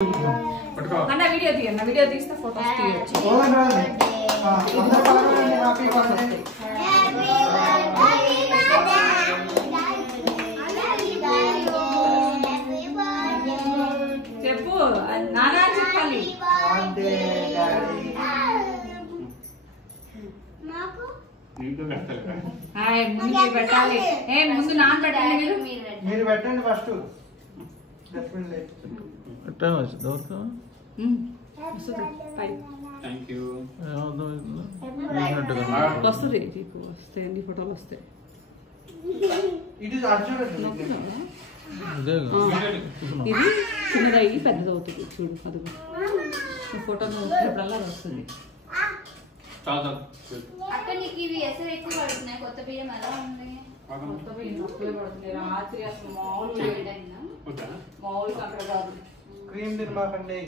అన్న video తీయన్న, video తీస్తే photos తీయొచ్చు. చెప్పు నానా చెప్పాలి. ముందు పెట్టాలి. ముందు నాన్న పెట్టాలి. మీరు పెట్టండి ఫస్ట్. వస్తుంది వస్తాయి, అన్ని ఫోటోలు వస్తాయి. ఇది చిన్నదయ్యి పెద్దది అవుతుంది చూడు. అది ఫోటో వచ్చినప్పుడల్లా వస్తుంది. కొత్త బియ్యం ఎలా ఉంది? కొత్త బియ్యం అప్పుడే పడుతుంది. రాత్రి అసలు మామూలు అక్కడ కాదు. క్రీమ్ తినమాకండి.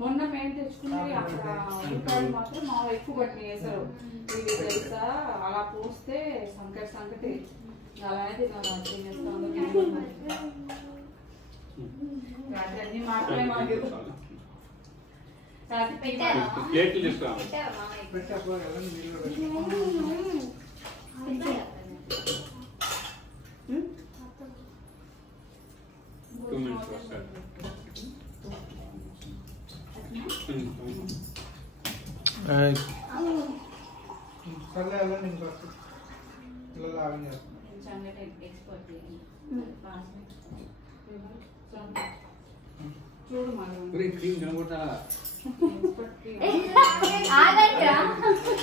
మొన్న మేము తెచ్చుకున్నది అక్కడ ఉల్లిపాయలు మాత్రం మామూలు ఎక్కువ పట్టిన వేసారు. ఇది తెలుసా, అలా పోస్తే సంకటి అలానే తినేస్తాను. రాత్రి అన్ని మాత్రమే మాకు చూడు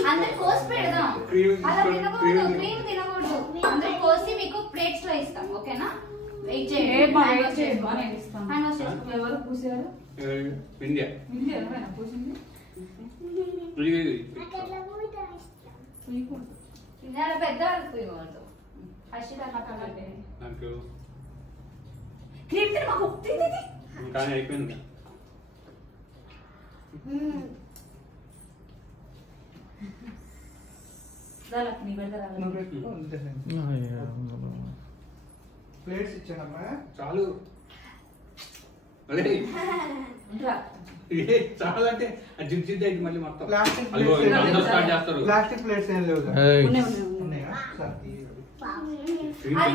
అందరు కోసి పెడదాం. అలా తినకూడదు, క్రీమ్ తినకూడదు. అందరు కోసి మీకు ప్లేట్స్ లో ఇస్తాం, ఓకేనా? వెయిట్ చేయండి. ఎవరు పూసారు? పూసింది పెద్ద పోయకూడదు. కానీ అయిపోయింది. ప్లేట్స్ ఇచ్చానమ్మా. చాలు చాలా అంటే జిడ్ అయితే మళ్ళీ మొత్తం ప్లాస్టిక్ ప్లేట్స్ ఏం లేవు. అది